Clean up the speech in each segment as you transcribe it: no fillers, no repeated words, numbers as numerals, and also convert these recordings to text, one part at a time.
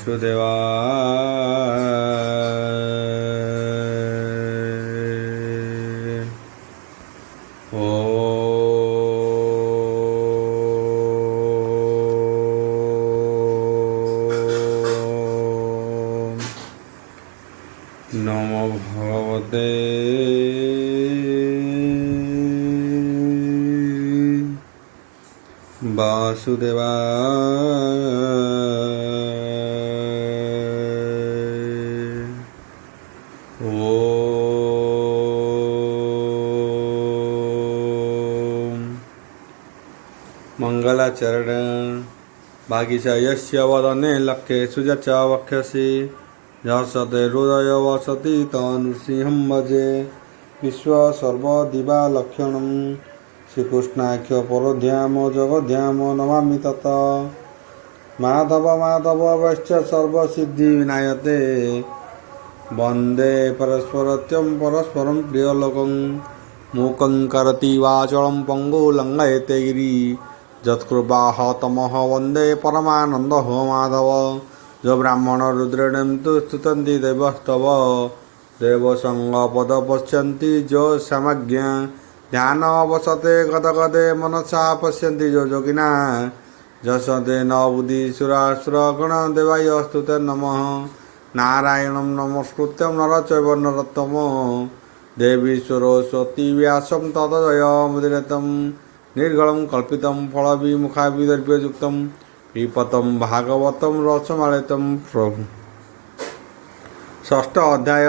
वासुदेवाय। ॐ नमो भगवते वासुदेवाय। ॐ मंगलाचरण भागीसा यस्य वदने लक्ष्येषु च वक्ष्यसि यशते हृदय वसति तनुसिंहं भजे विश्वसर्वदिवालक्षणं श्रीकृष्णाख्य परोध्याम जगध्याम नमामि तत् माधव माधव वैश्च सर्वसिद्धिविनायते वन्दे परस्परत्यं परस्परं प्रियलोकं मूकं करोति वाचालं पङ्गुं लङ्घयते गिरि यत्कृपाः तमः वन्दे परमानन्दः माधव। जो ब्राह्मण रुद्रेण तु स्तुतन्ति देवस्तव देवसङ्गपद पश्यन्ति जो समज्ञ ध्यान अवसते गदगदे मनसा पश्यन्ति जो योगिना जसते न बुद्धिसुरासुरगण देवाय स्तुते नमः। नारायणं नमस्कृत्यं नरं चैव नरोत्तमं देवी सरस्वती व्यासं ततो जयमुदीरयं निर्गलं कल्पितं फलविमुखाभिदर्भयुक्तं पिपतं भागवतं रसमालयितं प्रभु। षष्ठ अध्याय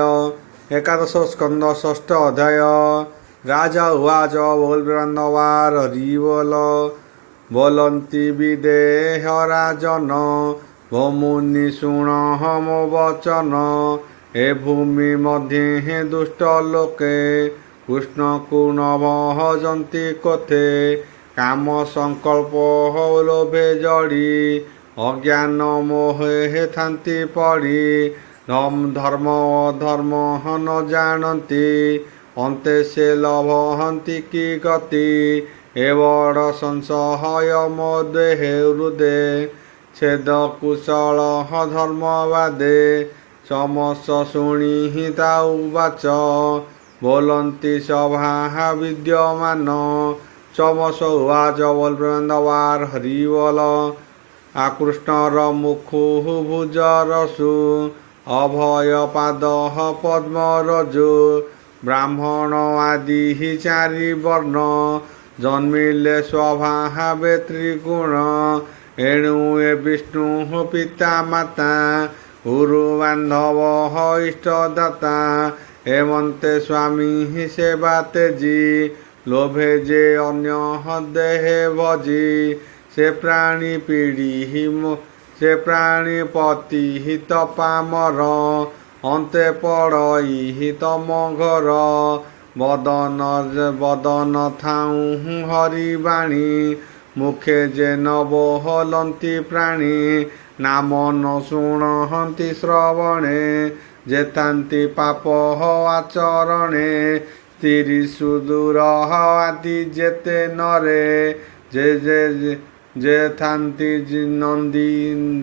एकादश स्कंद षष्ठ अध्याय। राजा उवाच बोलबृन्दवार हरिबोल बोलन्ति विदेह राजन भो मुनि शुणः मो वचन हे भूमि मध्ये दुष्ट लोके कृष्ण को न भजन्ति कोथे काम संकल्प लोभे जड़ी अज्ञान मोहे थान्ति पड़ी धर्म अधर्म न जानन्ति अन्ते से लभन्ति की गति ए बड़ संशय मो देहे हृदे छेद कुशल धर्मवादे समस शुणी ताउवाच बोलन्ति सभा विद्यमान चमस उवाच बोलबृन्दवार हरिबोल आकृष्णर मुखु भुजरसु अभय पाद पद्मरजु ब्राह्मण आदि चारि वर्ण जन्मिले स्वभावे त्रिगुण एणु ए विष्णु पिता माता गुरु बान्धव इष्टदाता हेमंते स्वामी सेवा तेजी लोभे जे अन्य देहे भजी से प्राणी पीड़ी से प्राणी पति हित पामर अन्ते पड़ई तम घर बदन थाऊ हरिबाणी मुखे जे न बोहलन्ति प्राणी नाम न शुणहन्ति श्रवणे जेतान्ति पाप आचरणे तिरिषु दूरः आदि जेते नरे जे जेतान्ति नन्दी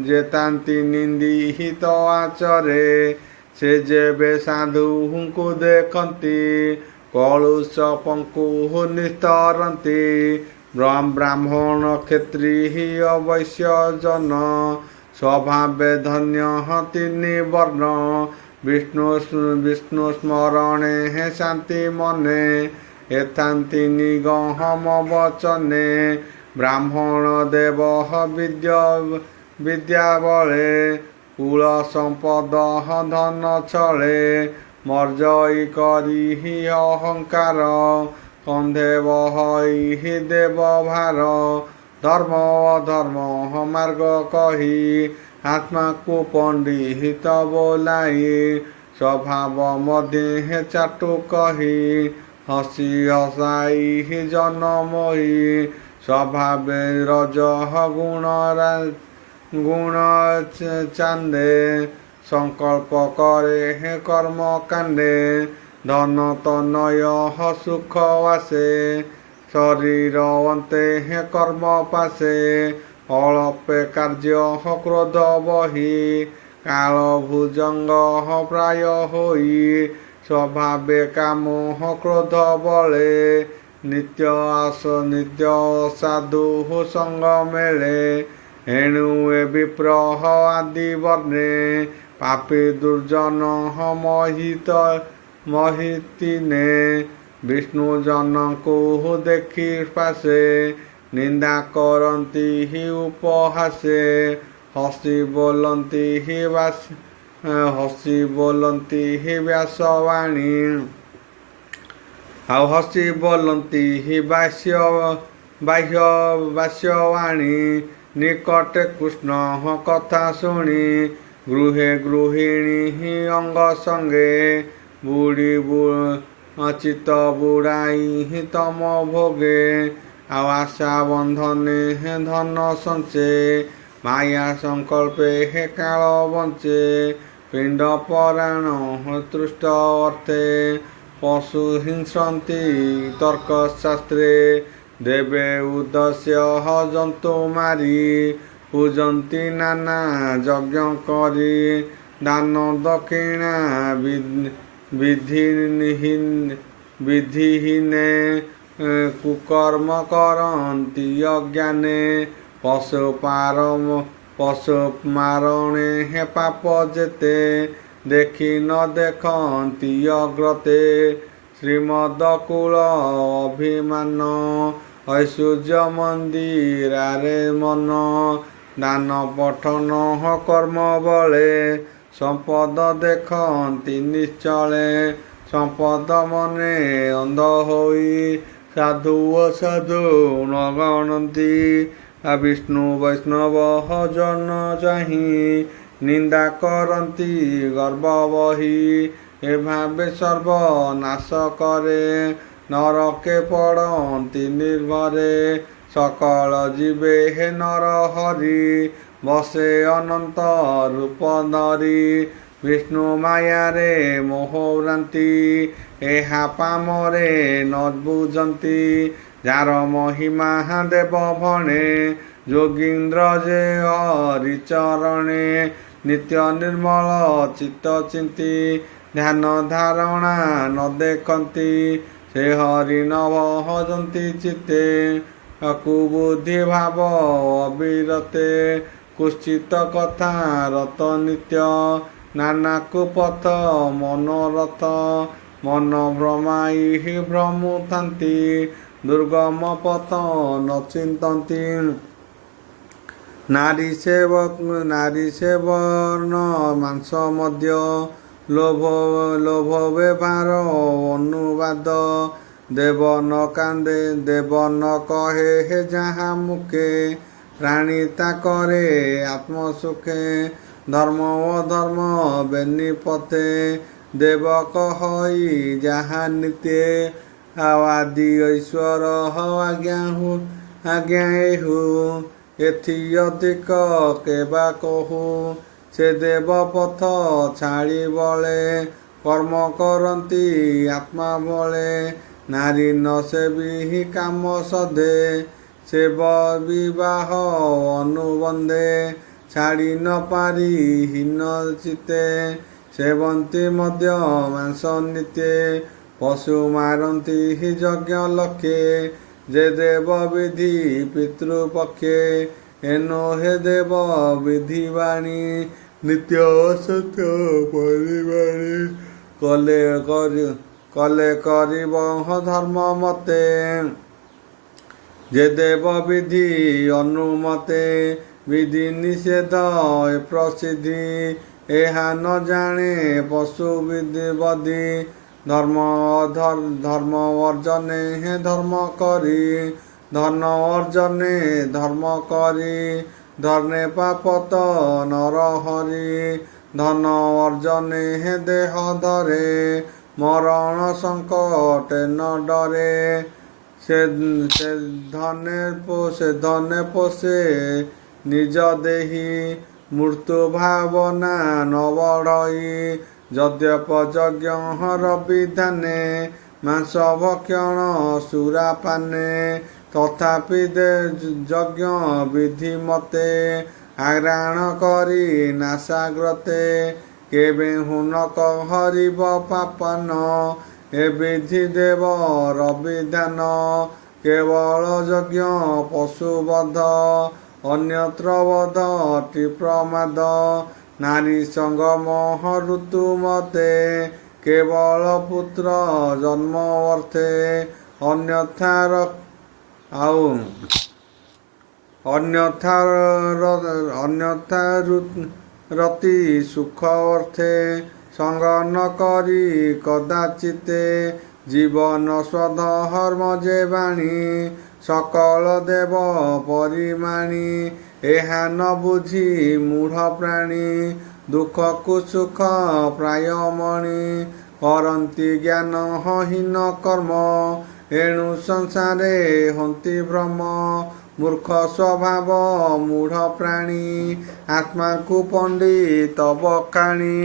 जेतान्ति निन्दिहित आचरे से जेबे साधुଙ୍କୁ देखन्ति कलुष पङ्कुः निस्तरन्ति ब्राह्मण क्षत्रिय वैश्य जन स्वभावे धन्य तिनि वर्ण विष्णु स्मरणे शांति मने एतान्ति निगम वचने ब्राह्मण देव विद्या बले कुल संपद धन छले मर्जयी करी अहंकार कंधे बहई देव भार धर्म अधर्म मार्ग कही आत्मा को पंडित बोलाई स्वभाव मध्य चाटु कही हसी हसाई जन मोही स्वभावे रज गुण चांदे संकल्प करे कर्म कांडे धन तनय सुख वासे शरीर अंते कर्म पासे ଅଳପେ କାର୍ଯ୍ୟ କ୍ରୋଧ ବହି କାଳ ଭୁଜଙ୍ଗ ପ୍ରାୟ ହୋଇ ସ୍ୱଭାବେ କାମ କ୍ରୋଧ ବଳେ ନିତ୍ୟ ନିତ୍ୟ ସାଧୁ ସଙ୍ଗ ମେଳେ ଏଣୁ ଏ ବିପ୍ରହ ଆଦି ବର୍ଣ୍ଣେ ପାପୀ ଦୁର୍ଜନ ମହିତିନେ ବିଷ୍ଣୁ ଜନଙ୍କୁ ଦେଖି ପାଶେ ନିନ୍ଦା କରନ୍ତି ହି ଉପହାସେ ହସି ବୋଲନ୍ତି ହି ବ୍ୟାସବାଣୀ ଆଉ ହସି ବୋଲନ୍ତି ହି ବାସ୍ୟବାଣୀ ନିକଟେ କୃଷ୍ଣ କଥା ଶୁଣି ଗୃହେ ଗୃହିଣୀ ହି ଅଙ୍ଗ ସଙ୍ଗେ ବୁଢ଼ୀ ଚିତ ବୁଢ଼ାଇ ହିଁ ତମ ଭୋଗେ ଆଉ ଆଶା ବନ୍ଧନେ ଧନ ସଞ୍ଚେ ମାୟା ସଂକଳ୍ପେ କାଳ ବଞ୍ଚେ ପିଣ୍ଡ ପରାଣ ତୃଷ୍ଟ ଅର୍ଥେ ପଶୁ ହିଂସନ୍ତି ତର୍କଶାସ୍ତ୍ରେ ଦେବେ ଉଦ୍ଦେଶ୍ୟ ଜନ୍ତୁ ମାରି ପୂଜନ୍ତି ନାନା ଯଜ୍ଞ କରି ଦାନ ଦକ୍ଷିଣା ବିଧିହୀନେ କୁକର୍ମ କରନ୍ତି ଅଜ୍ଞାନେ ପଶୁ ମାରଣେ ପାପ ଯେତେ ଦେଖି ନ ଦେଖନ୍ତି ଅଗ୍ରତେ ଶ୍ରୀମଦ କୂଳ ଅଭିମାନ ଐଶ୍ୱର୍ଯ୍ୟ ମନ୍ଦିରାରେ ମନ ଦାନ ପଠନ କର୍ମ ବଳେ ସମ୍ପଦ ଦେଖନ୍ତି ନିଶ୍ଚଳେ ସମ୍ପଦ ମନେ ଅନ୍ଧ ହୋଇ ସାଧୁ ଅସାଧୁ ନ ଗଣନ୍ତି ବିଷ୍ଣୁ ବୈଷ୍ଣବ ଜନ ଚାହିଁ ନିନ୍ଦା କରନ୍ତି ଗର୍ବ ବହି ଏ ଭାବେ ସର୍ବନାଶ କରେ ନରକେ ପଡ଼ନ୍ତି ନିର୍ଭରେ ସକଳ ଯିବେ ହେ ନର ହରି ବସେ ଅନନ୍ତ ରୂପ ଧରି ବିଷ୍ଣୁ ମାୟାରେ ମୋହଭ୍ରାନ୍ତି ଏହା ପାମରେ ନ ବୁଝନ୍ତି ଯାର ମହିମା ଦେବ ଭଣେ ଯୋଗୀନ୍ଦ୍ର ଯେ ହରିଚରଣେ ନିତ୍ୟ ନିର୍ମଳ ଚିତ୍ତ ଚିନ୍ତି ଧ୍ୟାନ ଧାରଣା ନ ଦେଖନ୍ତି ସେ ହରି ନ ଭଜନ୍ତି ଚିତ୍ତେ କୁବୁଦ୍ଧି ଭାବ ଅବିରତେ କୁଶ୍ଚିତ କଥା ରତ ନିତ୍ୟ ନାନା କୁପଥ ମନୋରଥ ମନ ଭ୍ରମାଇ ଭ୍ରମୁଥାନ୍ତି ଦୁର୍ଗମ ପଥ ନ ଚିନ୍ତନ୍ତି ନାରୀ ସେବନ ମାଂସ ମଧ୍ୟ ଲୋଭ ବ୍ୟବହାର ଅନୁବାଦ ଦେବ ନ କାନ୍ଦେ ଦେବ ନ କହେ ହେ ଯାହା ମୁଖେ ପ୍ରାଣୀ ତା କରେ ଆତ୍ମସୁଖେ ଧର୍ମ ଅଧର୍ମ ବେନି ପଥେ ଦେବ କହଇ ଯାହା ନିତ୍ୟ ଆଉ ଆଦି ଈଶ୍ୱର ଆଜ୍ଞା ଏହୁ ଏଥି ଅଧିକ କେବା କହୁ ସେ ଦେବ ପଥ ଛାଡ଼ି ବଳେ କର୍ମ କରନ୍ତି ଆତ୍ମା ବଳେ ନାରୀ ନ ସେବି କାମ ସଧେ ସେବ ବିବାହ ଅନୁବନ୍ଧେ ଛାଡ଼ି ନ ପାରି ହୀନ ଚିତେ ସେବନ୍ତି ମଧ୍ୟ ମାଂସ ନିତ୍ୟେ ପଶୁ ମାରନ୍ତି ଯଜ୍ଞ ଲକ୍ଷେ ଯେ ଦେବ ବିଧି ପିତୃପକ୍ଷେ ଏନୋ ହେ ଦେବ ବିଧି ବାଣୀ ନିତ୍ୟ ଅସତ୍ୟ ପରିବାଣୀ କଲେ କରିବ ଧର୍ମ ମତେ ଯେ ଦେବ ବିଧି ଅନୁମତେ ବିଧି ନିଷେଧ ପ୍ରସିଦ୍ଧି ଏହା ନ ଜାଣେ ପଶୁ ବଧି ଧର୍ମ ଅର୍ଜନେ ଧର୍ମ କରି ଧନ ଅର୍ଜନେ ଧର୍ମ କରି ଧର୍ନେ ପାପତ ନର ହରି ଧନ ଅର୍ଜନେ ଦେହ ଧରେ ମରଣ ସଙ୍କଟେ ନ ଡରେ ସେ ଧନେ ପୋଷେ ନିଜ ଦେହି ମୃତ୍ୟୁ ଭାବନା ନ ବଢ଼ଇ ଯଦ୍ୟପ ଯଜ୍ଞର ବିଧାନେ ମାଂସ ଭକ୍ଷଣ ସୁରାପାନେ ତଥାପି ଯଜ୍ଞ ବିଧି ମତେ ଆଗ୍ରାଣ କରି ନାଶାଗ୍ରତେ କେବେ ହୁନ ହରିବ ପାପନ ଏ ବିଧି ଦେବ ରବିଧାନ କେବଳ ଯଜ୍ଞ ପଶୁବଧ ଅନ୍ୟତ୍ର ବଧ ତ୍ରିପ୍ରମାଦ ନାରୀ ସଙ୍ଗମ ଋତୁ ମତେ କେବଳ ପୁତ୍ର ଜନ୍ମ ଅର୍ଥେ ଅନ୍ୟଥାର ଆଉ ଅନ୍ୟଥା ରତି ସୁଖ ଅର୍ଥେ ସଙ୍ଗ ନ କରି କଦାଚିତେ ଜୀବନ ସ୍ୱଧର୍ମ ଯେ ବାଣୀ ସକଳ ଦେବ ପରିମାଣୀ ଏହା ନ ବୁଝି ମୂଢ଼ ପ୍ରାଣୀ ଦୁଃଖକୁ ସୁଖ ପ୍ରାୟମଣି କରନ୍ତି ଜ୍ଞାନହୀନ କର୍ମ ଏଣୁ ସଂସାରେ ହନ୍ତି ଭ୍ରମ ମୂର୍ଖ ସ୍ୱଭାବ ମୂଢ଼ ପ୍ରାଣୀ ଆତ୍ମାକୁ ପଣ୍ଡିତ ବକାଣି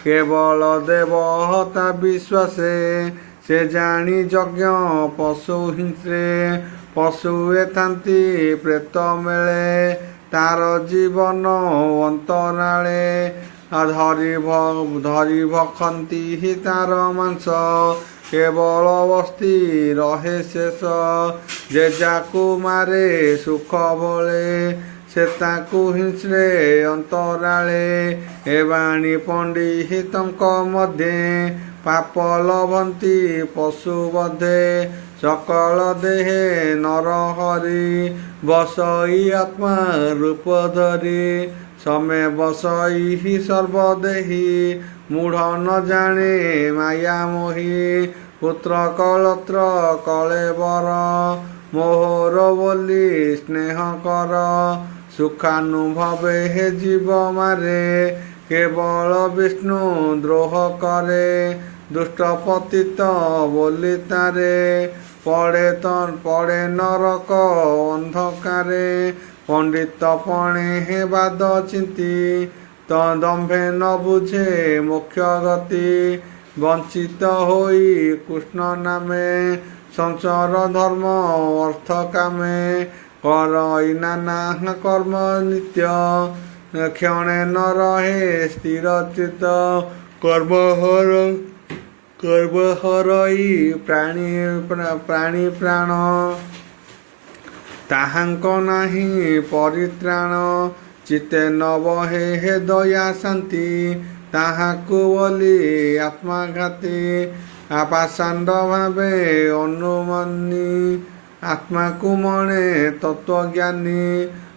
କେବଳ ଦେବହତା ବିଶ୍ୱାସେ ସେ ଜାଣି ଯଜ୍ଞ ପଶୁ ହିଂସ୍ରେ ପଶୁ ଏଥାନ୍ତି ପ୍ରେତ ମେଳେ ତାର ଜୀବନ ଅନ୍ତରାଳେ ଧରି ଭଖନ୍ତି ତାର ମାଂସ କେବଳ ବସ୍ତି ରହେ ଶେଷ ଯେ ଯାକୁ ମାରେ ସୁଖ ବଳେ ସେ ତାକୁ ହିଂସ୍ରେ ଅନ୍ତରାଳେ ଏ ବାଣୀ ପଣ୍ଡିତଙ୍କ ମଧ୍ୟେ ପାପ ଲଭନ୍ତି ପଶୁ ବଧେ ସକଳ ଦେହେ ନର ହରି ବସଇ ଆତ୍ମା ରୂପ ଧରି ସମେ ବସଇ ସର୍ବଦେହି ମୂଢ଼ ନ ଜାଣେ ମାୟା ମୋହି ପୁତ୍ର କଳତ୍ର କଳେବର ମୋହର ବୋଲି ସ୍ନେହ କର ସୁଖାନୁଭବେ ହେ ଜୀବ ମାରେ କେବଳ ବିଷ୍ଣୁ ଦ୍ରୋହ କରେ ଦୁଷ୍ଟ ପତିତ ବୋଲି ତାରେ ପଡ଼େ ନରକ ଅନ୍ଧକାରେ ପଣ୍ଡିତ ପଣେ ହେ ବାଦ ଚିନ୍ତି ଦମ୍ଭେ ନ ବୁଝେ ମୋକ୍ଷ ଗତି ବଞ୍ଚିତ ହୋଇ କୃଷ୍ଣ ନାମେ ସଂସାର ଧର୍ମ ଅର୍ଥ କାମେ କରଇ ନାନା କର୍ମ ନିତ୍ୟ କ୍ଷଣେ ନ ରହେ ସ୍ଥିର ଚିତ କର୍ମ ହରଇ ପ୍ରାଣୀ ପ୍ରାଣ ତାହାଙ୍କ ନାହିଁ ପରିତ୍ରାଣ ଚିତେ ନ ବହେ ହେ ଦୟା ଶାନ୍ତି ତାହାକୁ ବୋଲି ଆତ୍ମାଘାତୀ ପାଷାଣ୍ଡ ଭାବେ ଅନୁମାନି ଆତ୍ମାକୁ ମଣେ ତତ୍ତ୍ୱଜ୍ଞାନୀ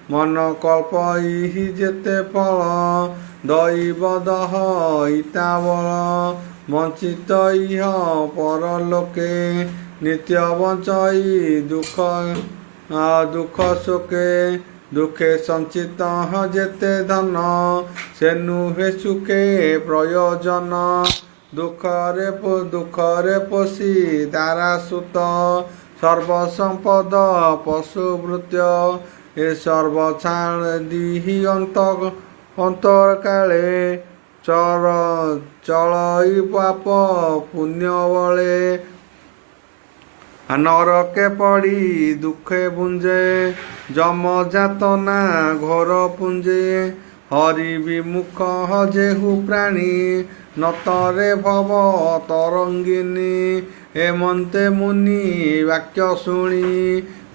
ମନ କଳ୍ପଇ ଯେତେ ଫଳ ଦୈବ ଦହ ଇତାବଳ ବଞ୍ଚିତ ଇହ ପରଲୋକେ ନିତ୍ୟ ବଞ୍ଚଇ ଦୁଃଖ ଶୋକେ ଦୁଃଖେ ସଞ୍ଚିତ ଯେତେ ଧନ ସେ ନୁହେଁ ସୁଖେ ପ୍ରୟୋଜନ ଦୁଃଖରେ ପୋଷି ଦାରା ସୁତ ସର୍ବସମ୍ପଦ ପଶୁଭୃତ୍ୟ ଏ ସର୍ବ ଛାଡ଼ି ଅନ୍ତରକାଳେ ଚଳଇ ପାପ ପୁଣ୍ୟ ବଳେ ନରକେ ପଡ଼ି ଦୁଃଖେ ବୁଞ୍ଜେ ଯମ ଯାତନା ଘୋର ପୁଞ୍ଜେ ହରି ବିମୁଖ ଯେହୁ ପ୍ରାଣୀ ନତରେ ଭବ ତରଙ୍ଗିନୀ ହେମନ୍ତେ ମୁନି ବାକ୍ୟ ଶୁଣି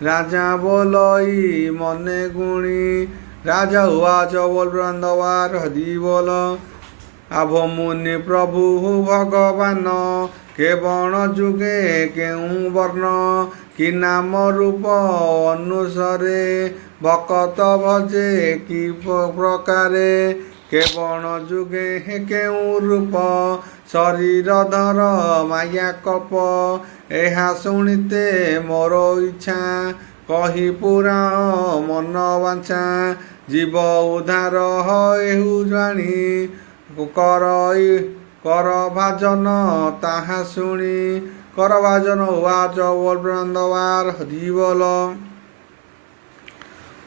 ରାଜା ବୋଲଇ ମନେ ଗୁଣି ରାଜା ଉବାଚ ବୋଲ ବୃନ୍ଦବାର ହରି ବୋଲ ଆଭ ମୁନି ପ୍ରଭୁ ଭଗବାନ କେବଳ ଯୁଗେ କେଉଁ ବର୍ଣ୍ଣ କି ନାମ ରୂପ ଅନୁସାରେ ଭକତ ଭଜେ କି ପ୍ରକାରେ କେବଳ ଯୁଗେ କେଉଁ ରୂପ ଶରୀର ଧର ମାୟା କଳ୍ପ ଏହା ଶୁଣିତେ ମୋର ଇଚ୍ଛା କହି ପୁରାଣ ମନ ବାଞ୍ଛା ଜୀବ ଉଦ୍ଧାର ହେଉ ଜାଣି କର ଭାଜନ ତାହା ଶୁଣି କର ଭାଜନ ଉବାଚ ବୋଲ ବୃନ୍ଦବାର ହରି ବୋଲ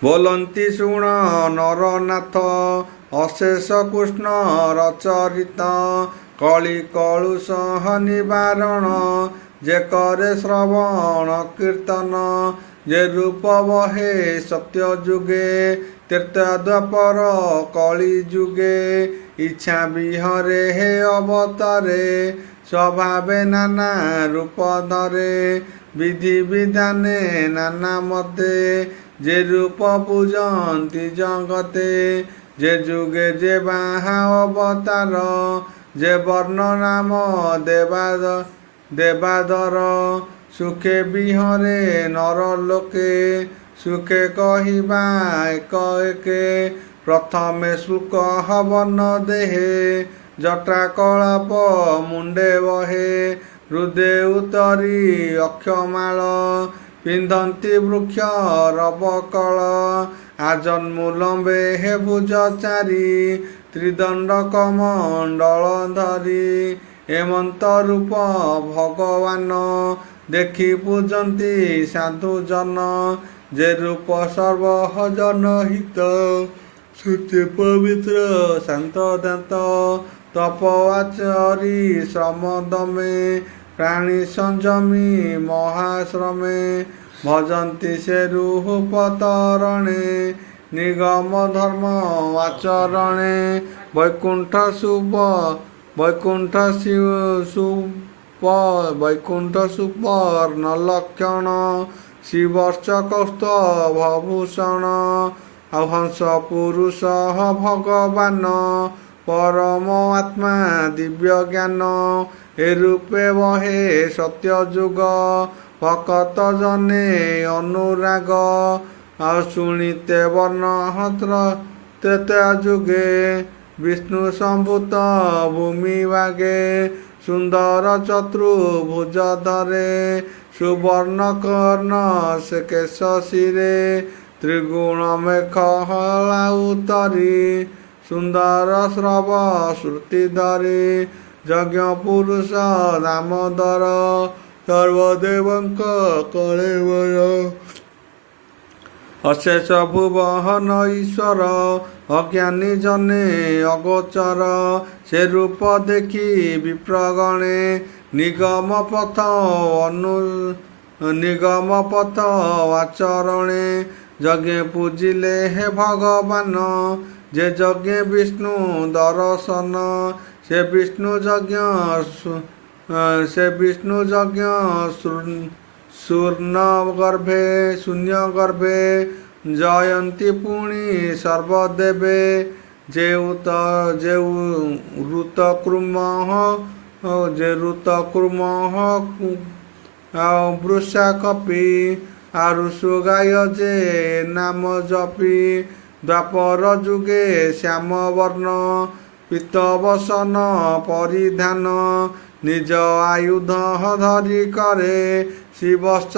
ବୋଲନ୍ତି ଶୁଣ ନରନାଥ ଅଶେଷ କୃଷ୍ଣ ରଚରିତ କଳି କଳୁଷ ନିବାରଣ যে করে শ্রবণ কীর্তন, যে রূপ বহে সত্য যুগে, ত্রেতা দ্বাপর কলি যুগে, ইচ্ছা বিহরে হে অবতারে, স্বভাবে নানা রূপ ধরে, বিধি বিধানে নানা মতে, যে রূপ পূজন্তি জগতে, যে যুগে যে বাহা অবতার, যে বর্ণ নাম দেবাদর, সুখে বিহরে নর লোকে, সুখে কহিবা এক একে, প্রথমে শুক হবন দেহে, জটা কଳାପ ମୁଣ୍ଡେ ବହେ, ହୃଦେ ଉତ୍ତରି ଅକ୍ଷମାଳ, ପିନ୍ଧନ୍ତି ବୃକ୍ଷ ରବକଳ, ଆଜନ୍ମୁଲମ୍ବେ ହେ ଭୁଜ ଚାରି, ତ୍ରିଦଣ୍ଡ କମଣ୍ଡଳ ଧରି, ଏମନ୍ତ ରୂପ ଭଗବାନ, ଦେଖି ପୂଜନ୍ତି ସାଧୁଜନ, ଯେ ରୂପ ସର୍ବଜନ ହିତ, ଶୁଚି ପବିତ୍ର ଶାନ୍ତ ଦାନ୍ତ, ତପ ଆଚରି ଶ୍ରମ ଦମେ, ପ୍ରାଣୀ ସଂଯମୀ ମହାଶ୍ରମେ, ଭଜନ୍ତି ସେ ରୂପତରଣେ, ନିଗମ ଧର୍ମ ଆଚରଣେ, ବୈକୁଣ୍ଠ ସୁପର୍ଣ୍ଣ ଲକ୍ଷଣ, ଶିବର୍ଷ କୌସ୍ତଭ ଭୂଷଣ, ଆଉ ହଂସ ପୁରୁଷ ଭଗବାନ, ପରମ ଆତ୍ମା ଦିବ୍ୟ ଜ୍ଞାନ, ଏ ରୂପେ ବହେ ସତ୍ୟ ଯୁଗ, ଭକତ ଜନେ ଅନୁରାଗ, ଆଉ ଶୁଣିତେ ବର୍ଣ୍ଣ ତ୍ରେତା ଯୁଗେ, ବିଷ୍ଣୁ ସମ୍ଭୂତ ଭୂମି ଭାଗେ, ସୁନ୍ଦର ଚତୁର୍ଭୁଜ ଧରେ, ସୁବର୍ଣ୍ଣ କର୍ଣ୍ଣ ସେ କେଶ ଶିରେ, ତ୍ରିଗୁଣ ମେଘ ହଳା ଉତରି, ସୁନ୍ଦର ଶ୍ରବ ଶ୍ରୁତି ଧରି, ଯଜ୍ଞ ପୁରୁଷ ଦାମୋଦର, ସର୍ବଦେବଙ୍କ କଳେବର, ଅଶେଷ ଭୁବନ ଈଶ୍ୱର, ଅଜ୍ଞାନୀ ଜନେ ଅଗୋଚର, ସେ ରୂପ ଦେଖି ବିପ୍ରଗଣେ, ନିଗମ ପଥ ଆଚରଣେ, ଯଜ୍ଞେ ପୂଜିଲେ ହେ ଭଗବାନ, ଯେ ଯଜ୍ଞେ ବିଷ୍ଣୁ ଦର୍ଶନ, ସେ ବିଷ୍ଣୁ ଯଜ୍ଞ ଶୂନ୍ୟ ଗର୍ଭେ, ଜୟନ୍ତି ପୁଣି ସର୍ବଦେବେ, ଯେ ଋତକୃମ ବୃଷା କପି, ଆରୁଷୁ ଗାୟ ଯେ ନାମ ଜପି, ଦ୍ୱାପର ଯୁଗେ ଶ୍ୟାମ ବର୍ଣ୍ଣ, ପୀତ ବସନ ପରିଧାନ, ନିଜ ଆୟୁଧ ଧରି କରେ, ଶିବଶ୍ଚ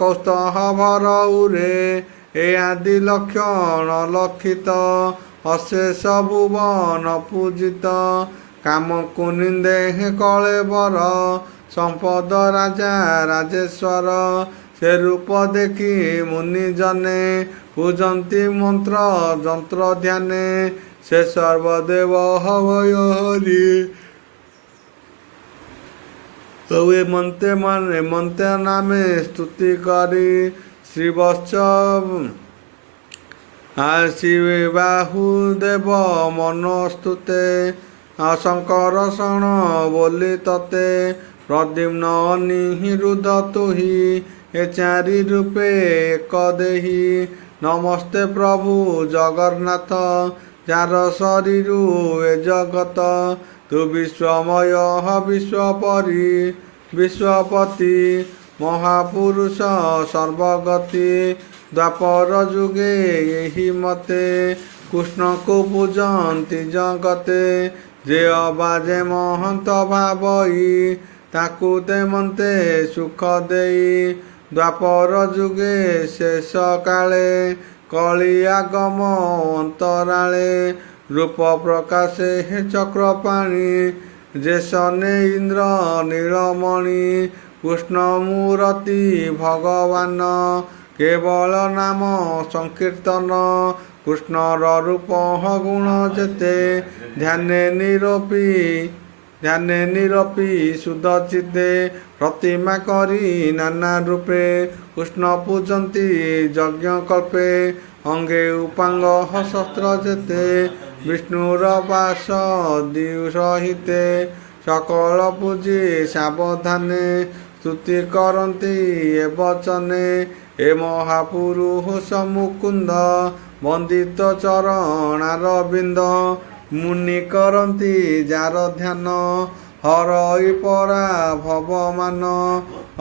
କୌସ୍ତଭର ଉରେ, ଏ ଆଦି ଲକ୍ଷଣ ଲକ୍ଷିତ, ଅଶେଷ ଭୁବନ ପୂଜିତ, କାମକୁ ନିନ୍ଦେ କଳେବର, ସମ୍ପଦ ରାଜା ରାଜେଶ୍ୱର, ସେ ରୂପ ଦେଖି ମୁନି ଜନେ, ପୂଜନ୍ତି ମନ୍ତ୍ର ଯନ୍ତ୍ର ଧ୍ୟାନେ, ସେ ସର୍ବଦେବ ହବୟ ହରି, ମନ୍ତେ ନାମେ ସ୍ତୁତି କରି, ଶ୍ରୀବତ୍ସ ବାହୁଦେବ ମନୋସ୍ତୁତେ, ଶଙ୍କର ଶଣ ବୋଲି ତତେ, ପ୍ରଦ୍ୟୁମ୍ନ ଅନିରୁଦ୍ଧ ତୁହି, ଏ ଚାରି ରୂପେ ଏକ ଦେହି, ନମସ୍ତେ ପ୍ରଭୁ ଜଗନ୍ନାଥ, ଯାର ଶରୀରୁ ଏ ଜଗତ, ତୁ ବିଶ୍ୱମୟ ବିଶ୍ୱପତି, ମହାପୁରୁଷ ସର୍ବଗତି, ଦ୍ୱାପର ଯୁଗେ ଏହି ମତେ, କୃଷ୍ଣକୁ ପୂଜନ୍ତି ଜଗତେ, ଯେ ଅବାଜେ ମହନ୍ତ ଭାବଇ, ତାକୁ ତେମନ୍ତେ ସୁଖ ଦେଇ, ଦ୍ୱାପର ଯୁଗେ ଶେଷ କାଳେ, କଳି ଆଗମ ଅନ୍ତରାଳେ, ରୂପ ପ୍ରକାଶେ ହେ ଚକ୍ରପାଣି, ଯେ ସନେ ଇନ୍ଦ୍ର ନୀଳମଣି, କୃଷ୍ଣ ମୂରତି ଭଗବାନ, କେବଳ ନାମ ସଂକୀର୍ତ୍ତନ କୃଷ୍ଣର ରୂପ ଗୁଣ ଯେତେ ଧ୍ୟାନେ ନିରପି ଶୁଦ୍ଧ ଚିତ୍ତେ ପ୍ରତିମା କରି ନାନା ରୂପେ କୃଷ୍ଣ ପୂଜନ୍ତି ଯଜ୍ଞ କଳ୍ପେ ଅଙ୍ଗେ ଉପାଙ୍ଗ ଶସ୍ତ୍ର ଯେତେ ବିଷ୍ଣୁର ପାଶ ଦିଉ ସହିତେ ସକଳ ପୂଜି ସାବଧାନେ ସ୍ତୁତି କରନ୍ତି ଏ ବଚନେ ଏ ମହାପୁରୁଷ ମୁକୁନ୍ଦ ବନ୍ଦିତ ଚରଣାରବିନ୍ଦ ମୁନି କରନ୍ତି ଯାର ଧ୍ୟାନ ହରଇ ପରା ଭବମାନ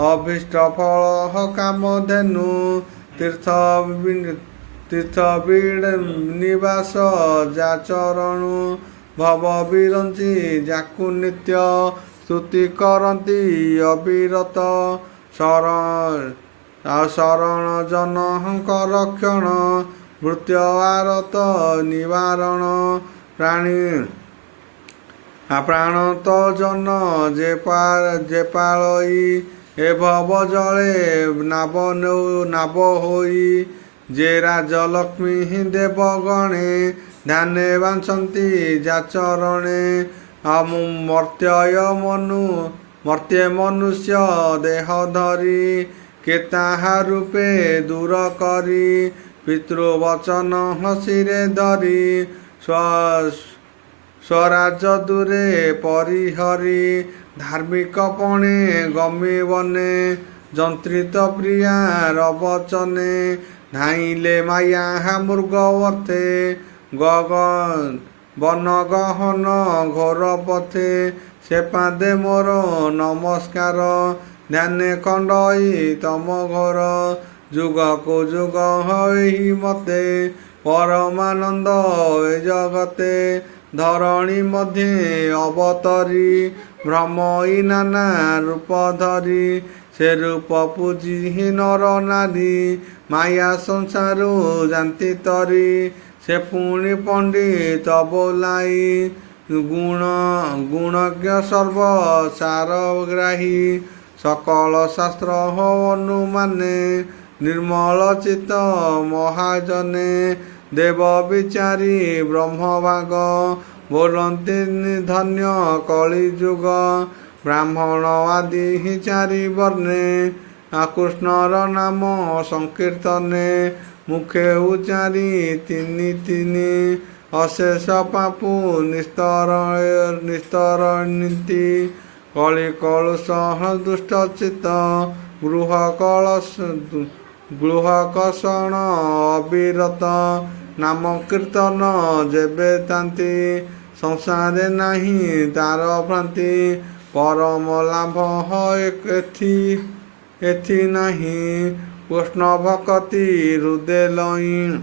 ଅଭୀଷ୍ଟ ଫଳ କାମଧେନୁ ତୀର୍ଥ ନିବାସ ଯା ଚରଣୁ ଭବ ବିରଞ୍ଚି ଯାକୁ ନିତ୍ୟ ସ୍ତୁତି କରନ୍ତି ଅବିରତ ଶରଣ ଜନଙ୍କ ରକ୍ଷଣ ମୃତ୍ୟୁ ଆରତ ନିବାରଣ ପ୍ରାଣତ ଜନ ଯେ ପାଳଇ ଏ ଭବ ଜଳେ ନାବ ହୋଇ ଯେ ରାଜଲକ୍ଷ୍ମୀ ଦେବଗଣେ ଧ୍ୟାନେ ବାଞ୍ଚନ୍ତି ଯାଚରଣେ ମର୍ତ୍ତ୍ୟ ମନୁଷ୍ୟ ଦେହ ଧରି କେ ତାହା ରୂପେ ଦୂର କରି ପିତୃବଚନ ହସିରେ ଧରି ସ୍ୱରାଜ ଦୂରେ ପରିହରି ଧାର୍ମିକ ପଣେ ଗମିବନେ ଯନ୍ତ୍ରିତ ପ୍ରିୟାର ବଚନେ ଧାଇଲେ ମାୟା ମୃଗବର୍ତ୍ତେ ବନ ଗହନ ଘୋର ପଥେ ସେ ପାଦେ ମୋର ନମସ୍କାର ଧ୍ୟାନେ ଖଣ୍ଡଇ ତମ ଘର ଯୁଗକୁ ଯୁଗ ହଇ ମତେ ପରମାନନ୍ଦ ଏ ଜଗତେ ଧରଣୀ ମଧ୍ୟେ ଅବତରି ଭ୍ରମଇ ନାନା ରୂପ ଧରି ସେ ରୂପ ପୂଜି ନର ନାରୀ ମାୟା ସଂସାରୁ ଜାନ୍ତି ତରି ସେ ପୁଣି ପଣ୍ଡିତ ବୋଲାଇ ଗୁଣଜ୍ଞ ସର୍ବ ସାରଗ୍ରାହୀ ସକଳ ଶାସ୍ତ୍ର ଅନୁମାନେ ନିର୍ମଳ ଚିତ୍ତ ମହାଜନେ ଦେବ ବିଚାରୀ ବ୍ରହ୍ମଭାଗ ବୋଲନ୍ତି ଧନ୍ୟ କଳି ଯୁଗ ବ୍ରାହ୍ମଣ ଆଦି ଚାରି ବର୍ଣ୍ଣେ କୃଷ୍ଣର ନାମ ସଂକୀର୍ତ୍ତନେ ମୁଖେ ଉଚାରି ତିନି ଅଶେଷ ପାପୁ ନିସ୍ତରଣୀତି କଳି କଳୁଷ ଦୁଷ୍ଟ ଚିତ୍ତ ଗୃହକଷଣ ଅବିରତ ନାମ କୀର୍ତ୍ତନ ଯେବେ ତାନ୍ତି ସଂସାରେ ନାହିଁ ତାର ଭ୍ରାନ୍ତି ପରମ ଲାଭ ଏଥି ନାହିଁ କୃଷ୍ଣ ଭକତି ହୃଦେ ଲଇଁ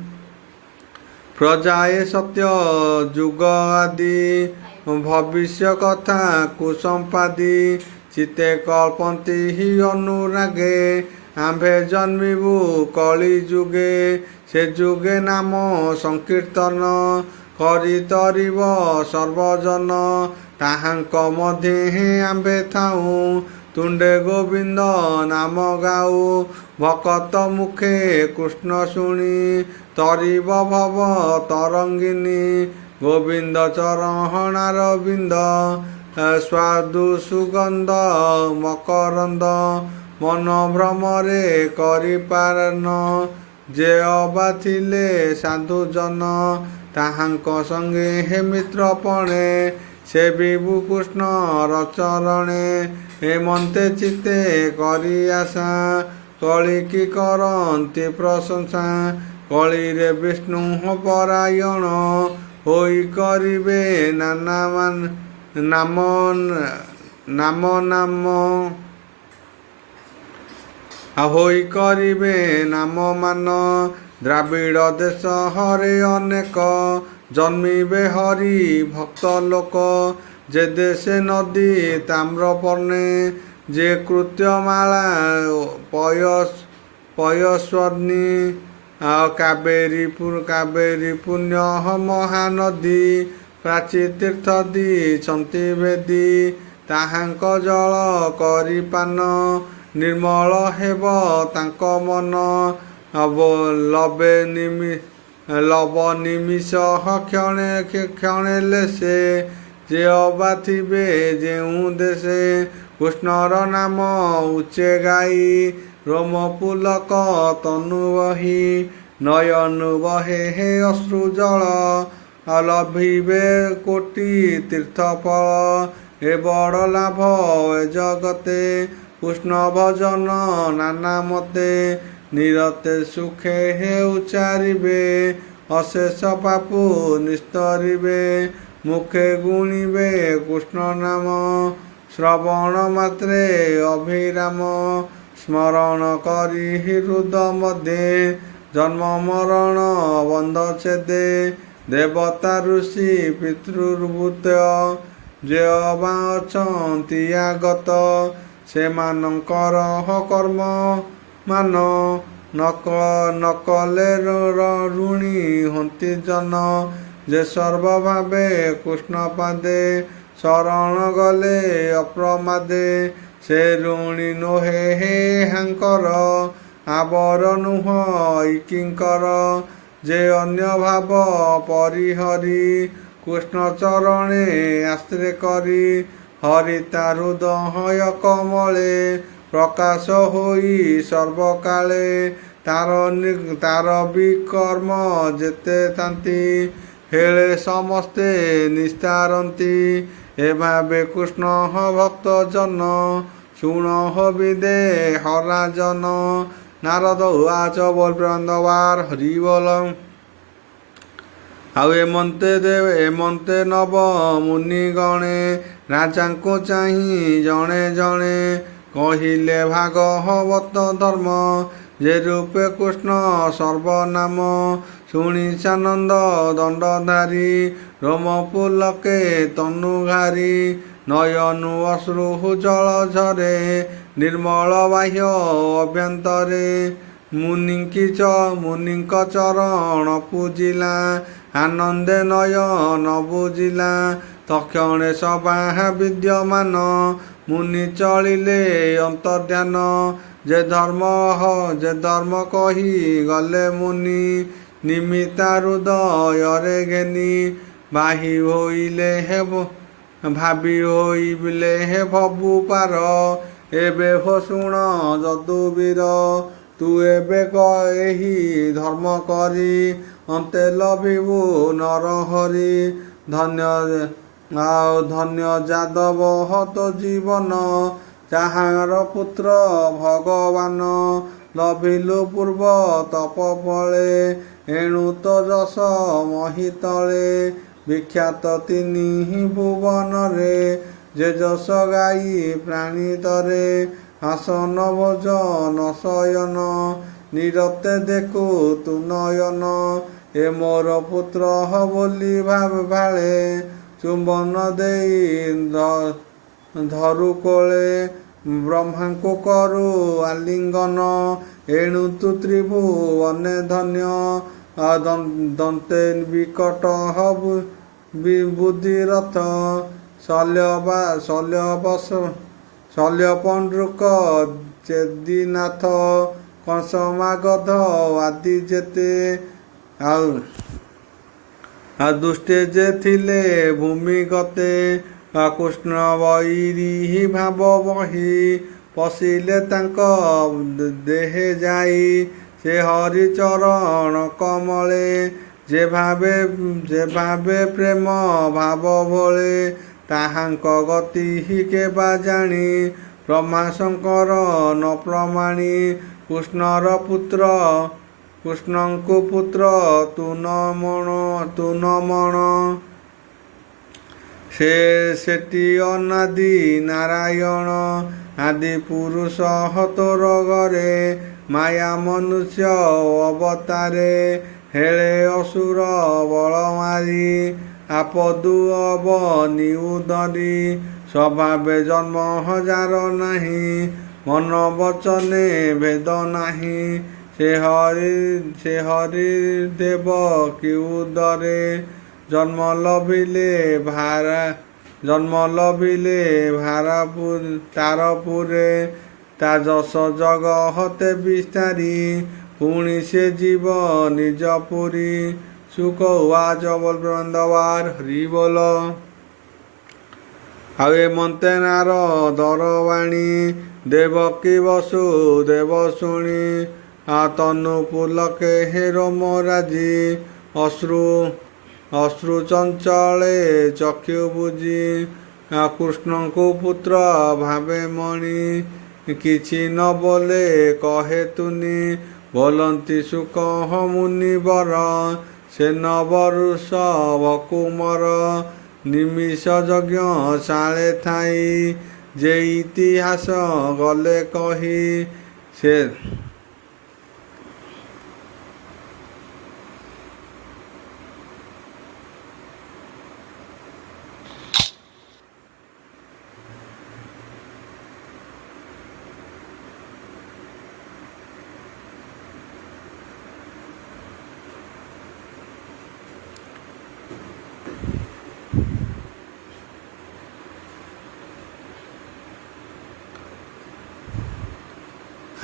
ପ୍ରଜାଏ ସତ୍ୟ ଯୁଗ ଆଦି ଭବିଷ୍ୟ କଥା କୁସମ୍ପାଦି ଚିତେ କଳ୍ପନ୍ତି ହି ଅନୁରାଗେ ଆମ୍ଭେ ଜନ୍ମିବୁ କଳି ଯୁଗେ ସେ ଯୁଗେ ନାମ ସଂକୀର୍ତ୍ତନ କରି ତରିବ ସର୍ବଜନ ତାହାଙ୍କ ମଧ୍ୟେ ଆମ୍ଭେ ଥାଉ ତୁଣ୍ଡେ ଗୋବିନ୍ଦ ନାମ ଗାଉ ଭକତ ମୁଖେ କୃଷ୍ଣ ଶୁଣି ତରିବ ଭବ ତରଙ୍ଗିନୀ ଗୋବିନ୍ଦ ଚରଣାର ବିନ୍ଦ ସ୍ୱାଦୁ ସୁଗନ୍ଧ ମକରନ୍ଦ ମନ ଭ୍ରମରେ କରିପାରନ ଯେ ଅବା ଥିଲେ ସାଧୁଜନ ତାହାଙ୍କ ସଙ୍ଗେ ହେ ମିତ୍ରପଣେ ସେ ବିଭୁ କୃଷ୍ଣର ଚରଣେ ହେମନ୍ତେ ଚିତ୍ତେ କରି ଆଶା କଳି କି କରନ୍ତି ପ୍ରଶଂସା କଳିରେ ବିଷ୍ଣୁ ପରାୟଣ ହୋଇ କରିବେ ନାମ ହୋଇ କରିବେ ନାମ ମାନ ଦ୍ରାବିଡ଼ ଦେଶ ହରେ ଅନେକ ଜନ୍ମିବେ ହରି ଭକ୍ତ ଲୋକ ଯେ ଦେଶେ ନଦୀ ତାମ୍ରପର୍ଣ୍ଣେ ଯେ କୃତ୍ୟମାଳା ପୟସ୍ୱର୍ଣ୍ଣୀ କାବେରୀ ପୁଣ୍ୟ ମହାନଦୀ ପ୍ରାଚୀ ତୀର୍ଥ ଦିଛନ୍ତି ବେଦୀ ତାହାଙ୍କ ଜଳ କରିପାନ ନିର୍ମଳ ହେବ ତାଙ୍କ ମନ লব নিমিষ ক্ষণে ক্ষণেলে ସେ ଯେ ଅବା ଥିବେ ଯେଉଁ ଦେଶେ କୃଷ୍ଣର ନାମ ଉଚ୍ଚେ ଗାଇ ରୋମ ପୁଲକ ତନୁ ବହି ନୟନୁ ବହେ ହେ ଅଶ୍ରୁ ଜଳ ଲଭିବେ କୋଟି ତୀର୍ଥଫଳ ଏ ବଡ଼ ଲାଭ ଏ ଜଗତେ କୃଷ୍ଣ ଭଜନ ନାନା ମତେ ନିରତେ ସୁଖେ ହେ ଉଚ୍ଚାରିବେ ଅଶେଷ ପାପୁ ନିସ୍ତରିବେ ମୁଖେ ଗୁଣିବେ କୃଷ୍ଣ ନାମ ଶ୍ରବଣ ମାତ୍ରେ ଅଭିରାମ ସ୍ମରଣ କରି ହୃଦ ମଧ୍ୟେ ଜନ୍ମ ମରଣ ବନ୍ଧ ଛେଦେ ଦେବତା ଋଷି ପିତୃଭୂତ ଯେ ଅବା ଅଛନ୍ତି ଆଗତ ସେମାନଙ୍କର କର୍ମ ମାନ ନକଲେ ଋଣୀ ହନ୍ତି ଜନ ଯେ ସର୍ବଭାବେ କୃଷ୍ଣ ପାଦେ ଶରଣ ଗଲେ ଅପ୍ରମାଦେ ସେ ଋଣୀ ନୋହେ ହେ ହାଙ୍କର ଆବର ନୁହଁ ଇକିଙ୍କର ଯେ ଅନ୍ୟ ଭାବ ପରିହରି କୃଷ୍ଣ ଚରଣେ ଆଶ୍ରେ କରି ହରି ତା ହୃଦୟ କମଳେ ପ୍ରକାଶ ହୋଇ ସର୍ବକାଳେ ତାର ବିକର୍ମ ଯେତେ ତାନ୍ତି ହେଳେ ସମସ୍ତେ ନିସ୍ତାରନ୍ତି ଏ ଭାବେ କୃଷ୍ଣ ଭକ୍ତ ଜନ ଶୁଣ ବିଦେ ହରାଜନ ନାରଦ ଉଆଚ ବୋଲ ପ୍ରେମାନନ୍ଦବାର ହରି ବୋଲ। ଆଉ ଏମନ୍ତେ ନବ ମୁନିଗଣେ ରାଜାଙ୍କୁ ଚାହିଁ ଜଣେ ଜଣେ କହିଲେ ଭାଗବତ ଧର୍ମ ଯେ ରୂପେ କୃଷ୍ଣ ସର୍ବନାମ ଶୁଣି ସାନନ୍ଦ ଦଣ୍ଡଧାରୀ ରୋମ ପୁଲକେ ତନୁଘାରୀ ନୟନୁ ଅଶ୍ରୁ ଜଳ ଝରେ ନିର୍ମଳ ବାହ୍ୟ ଅଭ୍ୟନ୍ତରେ ମୁନିଙ୍କ ଚରଣ ପୂଜିଲା ଆନନ୍ଦେ ନୟନ ବୁଜିଲା ତକ୍ଷଣେ ସଭା ବିଦ୍ୟମାନ ମୁନି ଚଳିଲେ ଅନ୍ତର୍ଧ୍ୟାନ ଯେ ଧର୍ମ କହି ଗଲେ ମୁନି ନିମିତା ହୃଦୟରେ ଘେନି ଭାବି ହୋଇଲେ ହେ ଭବୁ ପାର ଏବେ ହୋ ଶୁଣ ଯଦୁବୀର ତୁ ଏବେ ଏହି ଧର୍ମ କରି ଅନ୍ତେ ଲଭିବୁ ନରହରି ଧନ୍ୟ ଯାଦବ ହତ ଜୀବନ ଯାହାର ପୁତ୍ର ଭଗବାନ ଲଭିଲୁ ପୂର୍ବ ତପ ଫଳେ ଏଣୁ ତ ଯଶ ମହିତଳେ ବିଖ୍ୟାତ ତିନି ଭୁବନରେ ଯେ ଯଶ ଗାଇ ପ୍ରାଣିତରେ ଆସନ ଭୋଜନ ଶୟନ ନିରତେ ଦେଖୁ ତୁ ନୟନ ଏ ମୋର ପୁତ୍ର ବୋଲି ଭାଳେ ଚୁମ୍ବନ ଦେଇ ଧରୁ କୋଳେ ବ୍ରହ୍ମାଙ୍କୁ କରୁ ଆଲିଙ୍ଗନ ଏଣୁ ତୁ ତ୍ରିଭୁବନେ ଧନ୍ୟ ଦନ୍ତେ ବିକଟ ବୁଦ୍ଧିରଥ ଶଲ୍ୟପଣ୍ଡୃକ ଚେଦିନାଥ କଂସମାଗଧ ଆଦି ଯେତେ ଆଉ ଦୁଷ୍ଟେ ଯେ ଥିଲେ ଭୂମିଗତେ କୃଷ୍ଣ ବୈରୀ ଭାବ ବହି ପଶିଲେ ତାଙ୍କ ଦେହେ ଯାଇ ସେ ହରି ଚରଣ କମଳେ ଯେ ଭାବେ ପ୍ରେମ ଭାବ ଭଳେ ତାହାଙ୍କ ଗତି କେବା ଜାଣି ବ୍ରହ୍ମା ଶଙ୍କର ନ ପ୍ରମାଣି କୃଷ୍ଣଙ୍କୁ ପୁତ୍ର ତୁ ନ ମଣ ସେଠି ଅନାଦି ନାରାୟଣ ଆଦି ପୁରୁଷ ତୋର ଘରେ ମାୟା ମନୁଷ୍ୟ ଅବତାରେ ହେଳେ ଅସୁର ବଳ ମାରି ଆପଦୁ ଅବନିଉଦରି ସ୍ୱଭାବେ ଜନ୍ମ ହଜାର ନାହିଁ ମନ ବଚନେ ଭେଦ ନାହିଁ ସେ ହରି ଦେବ କି ଉଦରେ ଜନ୍ମ ଲଭିଲେ ତାରପୁରେ ତା ଯଶ ଜଗ ହତେ ବିସ୍ତାରୀ ପୁଣି ସେ ଯିବ ନିଜ ପୁରୀ। ଶୁକ ଉବାଚ ବୋଲ ବୃନ୍ଦାବାର ହରି ବୋଲ। ଆଉ ଏ ମନ୍ତେନାର ଦରବାଣୀ ଦେବକୀ ବସୁଦେବ ଶୁଣି। ତନୁ ପୁଲକେ ହେ ରୋମ ରାଜି ଅଶ୍ରୁ ଚଞ୍ଚଳେ ଚକ୍ଷୁ ବୁଜି। କୃଷ୍ଣଙ୍କୁ ପୁତ୍ର ଭାବେ ମଣି କିଛି ନ ବୋଲେ କହେ ତୁନି। ବୋଲନ୍ତି ସୁକ ମୁନିବର ସେ ନବରୁଷ ଭକୁମର। ନିମିଷ ଯଜ୍ଞ ଶାଳେ ଥାଇ ଯେ ଇତିହାସ ଗଲେ କହି। ସେ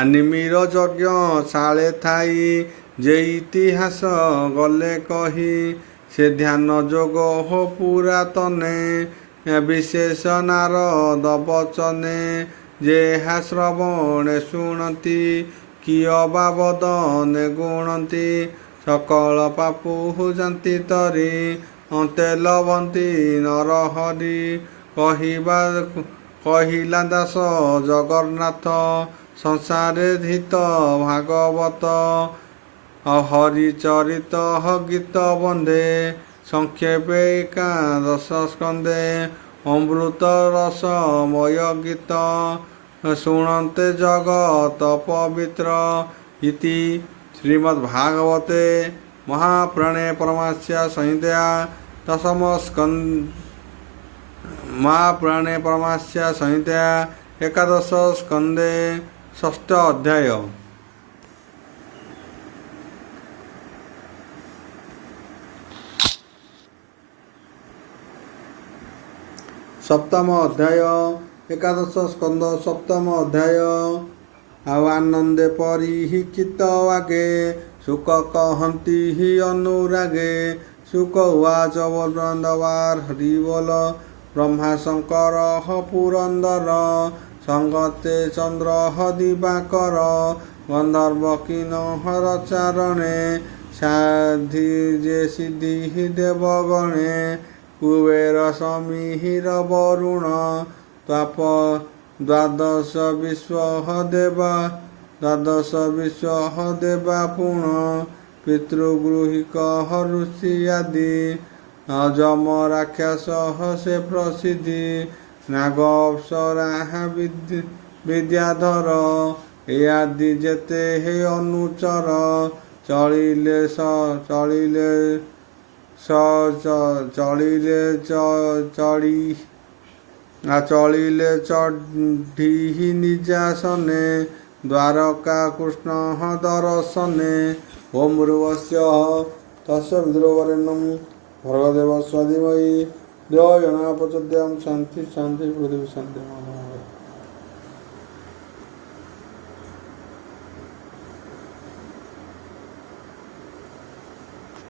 ନିମିର ଯଜ୍ଞ ଶାଳେ ଥାଇ ଯେ ଇତିହାସ ଗଲେ କହି। ସେ ଧ୍ୟାନ ଯୋଗ ହୋ ପୁରାତନେ ବିଶେଷ ନାରଦ ବଚନେ। ଯେ ଏହା ଶ୍ରବଣେ ଶୁଣନ୍ତି କିୟ ବା ବଦନେ ଗୁଣନ୍ତି। ସକଳ ପାପୁ ଯାନ୍ତି ତରି ଅନ୍ତେ ଲଭନ୍ତି ନରହରି। କହିଲା ଦାସ ଜଗନ୍ନାଥ ସଂସାରେ ଧିତ ଭାଗବତ। ହରିଚରିତ ଗୀତ ବନ୍ଦେ ସଂକ୍ଷେପେ ଏକାଦଶ ସ୍କନ୍ଧେ। ଅମୃତ ରସମୟ ଗୀତ ଶୁଣନ୍ତେ ଜଗତ ପବିତ୍ର। ଇତି ଶ୍ରୀମଦ୍ଭାଗବତେ ମହାପୁରାଣେ ପରମହଂସ୍ୟା ସଂହିତା ଦଶମ ମହାପୁରାଣେ ପରମହଂସ୍ୟା ସଂହିତା ଏକାଦଶ ସ୍କନ୍ଧେ ଷଷ୍ଠ ଅଧ୍ୟାୟ। ସପ୍ତମ ଅଧ୍ୟାୟ ଏକାଦଶ ସ୍କନ୍ଧ ସପ୍ତମ ଅଧ୍ୟାୟ। ଆଉ ଆନନ୍ଦେ ପରିହିକିତ ଆଗେ ଶୁକ କହନ୍ତି ହି ଅନୁରାଗେ। ଶୁକ ଉବାଚ ବୋଲ ବୃନ୍ଦାବାର ହରି ବୋଲ। ବ୍ରହ୍ମା ଶଙ୍କର ପୁରନ୍ଦର ସଙ୍ଗତେ ଚନ୍ଦ୍ର ଦିବାକର। ଗନ୍ଧର୍ବ କିନ୍ନର ଚାରଣେ ସାଧି ଯେ ସିଦ୍ଧି ଦେବଗଣେ। କୁବେର ସମୀର ବରୁଣ ଦ୍ୱାଦଶ ବିଶ୍ୱ ଦେବା ପୁଣ। ପିତୃଗୃହିକ ଋଷି ଆଦି ଯମ ରାକ୍ଷସ ସେ ପ୍ରସିଦ୍ଧି। ନାଗ ଅପ୍ସରା ବିଦ୍ୟାଧର ଏ ଆଦି ଯେତେ ହେ ଅନୁଚର। ଚଳିଲେ ଚଢ଼ି ନିଜାସନେ ଦ୍ୱାରକା କୃଷ୍ଣ ଦର୍ଶନେ। ଓಂ ଭୂର୍ଭୁବସ୍ୱଃ ତସ୍ୟ ବିତୁର୍ବରେଣ୍ୟଂ ଭର୍ଗୋ ଦେବସ୍ୟ ଧୀମହି ଧିୟୋ यो नः प्रचोदयात्। शान्ति शान्ति पृथिवी शान्ति।